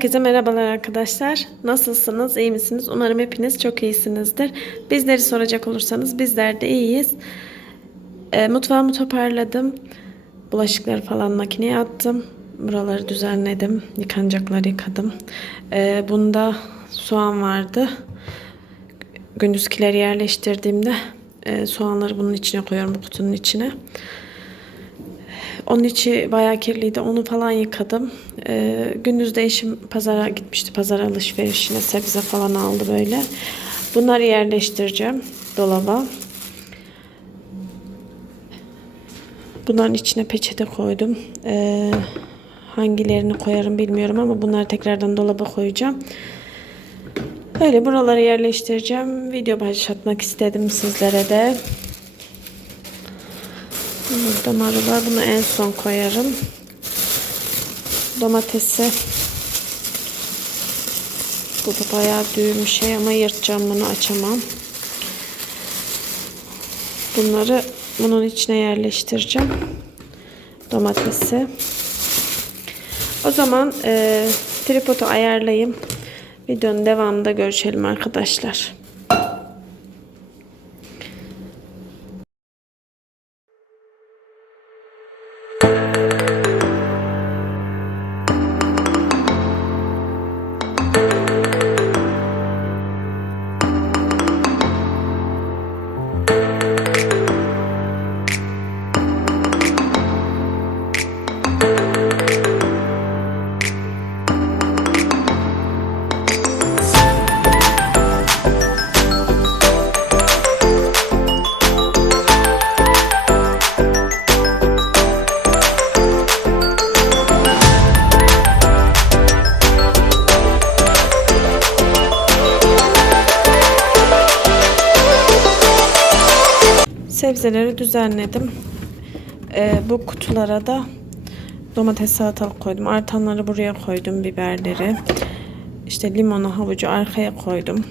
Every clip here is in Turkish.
Herkese merhabalar arkadaşlar. Nasılsınız? İyi misiniz? Umarım hepiniz çok iyisinizdir. Bizleri soracak olursanız bizler de iyiyiz. E, mutfağımı toparladım. Bulaşıkları falan makineye attım. Buraları düzenledim. Yıkanacakları yıkadım. E, bunda soğan vardı. Gündüzkileri yerleştirdiğimde e, soğanları bunun içine koyuyorum bu kutunun içine. Onun içi bayağı kirliydi. Onu falan yıkadım. Ee, gündüz de eşim pazara gitmişti. Pazar alışverişine sebze falan aldı böyle. Bunları yerleştireceğim dolaba. Bunların içine peçete koydum. Ee, hangilerini koyarım bilmiyorum ama bunları tekrardan dolaba koyacağım. Böyle buraları yerleştireceğim. Video başlatmak istedim sizlere de. Marul var. Bunu en son koyarım. Domatesi. Bu da bayağı düğüm şey ama yırtacağım bunu açamam. Bunları bunun içine yerleştireceğim. Domatesi. O zaman e, tripodu ayarlayayım. Videonun devamında görüşelim arkadaşlar. Sebzeleri düzenledim. Ee, bu kutulara da domates salatalık koydum. Artanları buraya koydum. Biberleri. İşte limonu havucu arkaya koydum.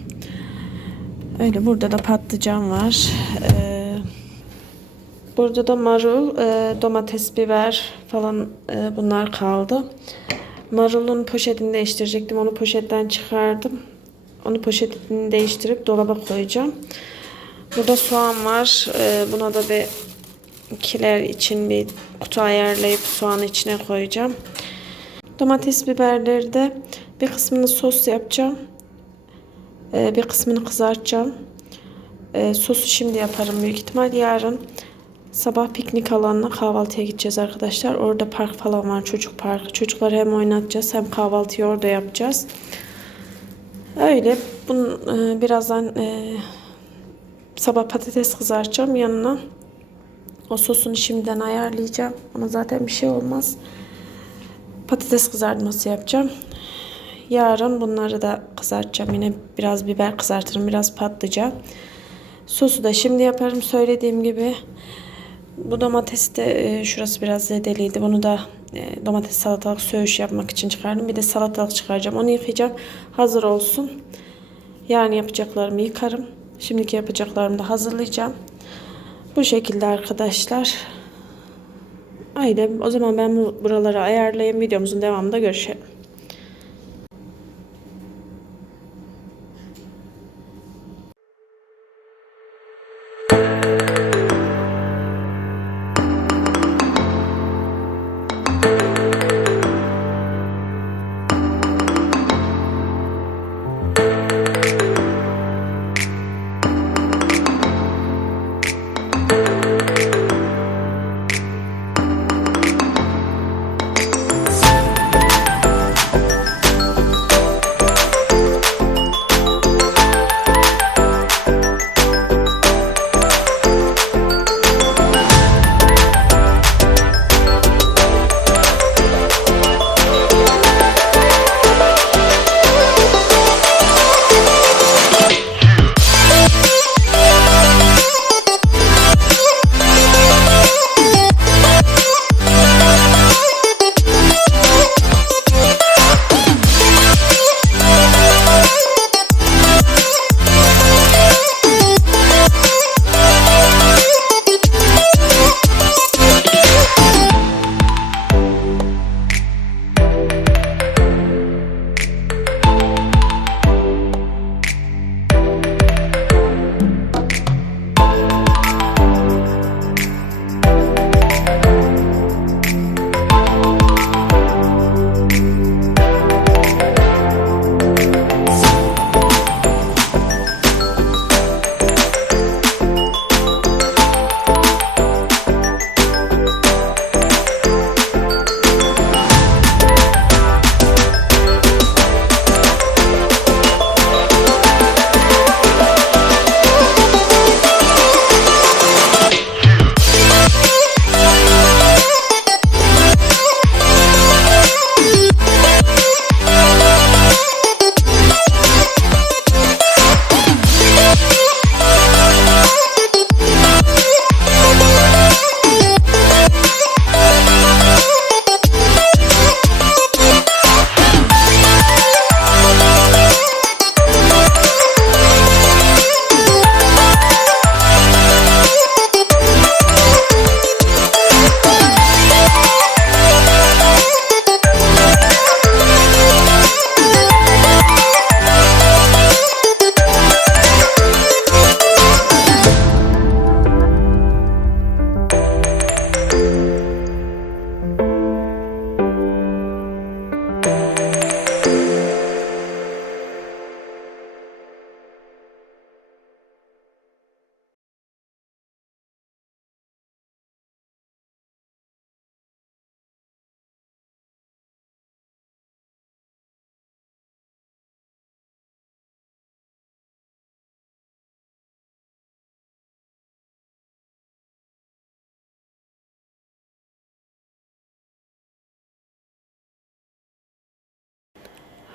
Öyle burada da patlıcan var. Ee, burada da marul, e, domates, biber falan e, bunlar kaldı. Marulun poşetini değiştirecektim. Onu poşetten çıkardım. Onu poşetini değiştirip dolaba koyacağım. Burada soğan var. Ee, buna da bir kiler için bir kutu ayarlayıp soğanı içine koyacağım. Domates biberleri de bir kısmını sos yapacağım. Ee, bir kısmını kızartacağım. Ee, sosu şimdi yaparım büyük ihtimal. Yarın sabah piknik alanına kahvaltıya gideceğiz arkadaşlar. Orada park falan var. Çocuk parkı. Çocukları hem oynatacağız hem kahvaltıyı orada yapacağız. Öyle. Bunun, e, birazdan e, sabah patates kızartacağım yanına. O sosunu şimdiden ayarlayacağım. Ama zaten bir şey olmaz. Patates kızartması yapacağım. Yarın bunları da kızartacağım. Yine biraz biber kızartırım. Biraz patlıcan. Sosu da şimdi yaparım söylediğim gibi. Bu domates de e, şurası biraz zedeliydi. Bunu da e, domates salatalık söğüş yapmak için çıkardım. Bir de salatalık çıkaracağım. Onu yıkayacağım. Hazır olsun. Yarın yapacaklarımı yıkarım. Şimdiki yapacaklarımı da hazırlayacağım. Bu şekilde arkadaşlar. Öyle. O zaman ben bu buraları ayarlayayım. Videomuzun devamında görüşelim.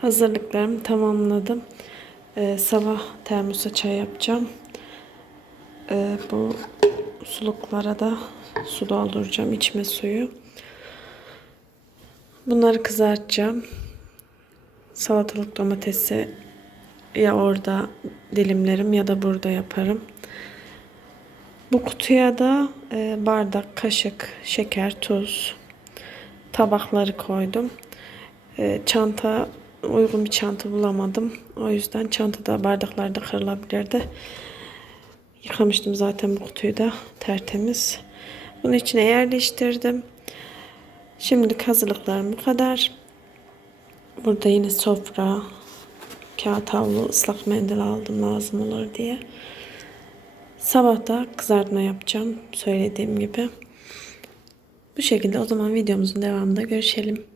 Hazırlıklarımı tamamladım. Ee, sabah termosa çay yapacağım. Ee, bu suluklara da su dolduracağım. içme suyu. Bunları kızartacağım. Salatalık domatesi ya orada dilimlerim ya da burada yaparım. Bu kutuya da e, bardak, kaşık, şeker, tuz, tabakları koydum. E, çanta uygun bir çanta bulamadım. O yüzden çantada bardaklarda kırılabilirdi. Yıkamıştım zaten bu kutuyu da tertemiz. Bunun içine yerleştirdim. Şimdilik hazırlıklarım bu kadar. Burada yine sofra, kağıt havlu, ıslak mendil aldım lazım olur diye. Sabah da kızartma yapacağım söylediğim gibi. Bu şekilde o zaman videomuzun devamında görüşelim.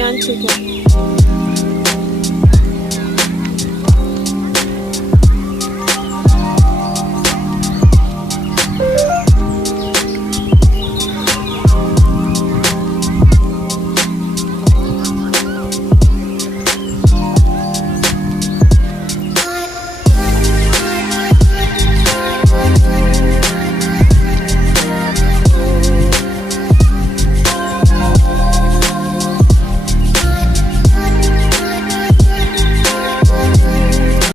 Yani çekiyor?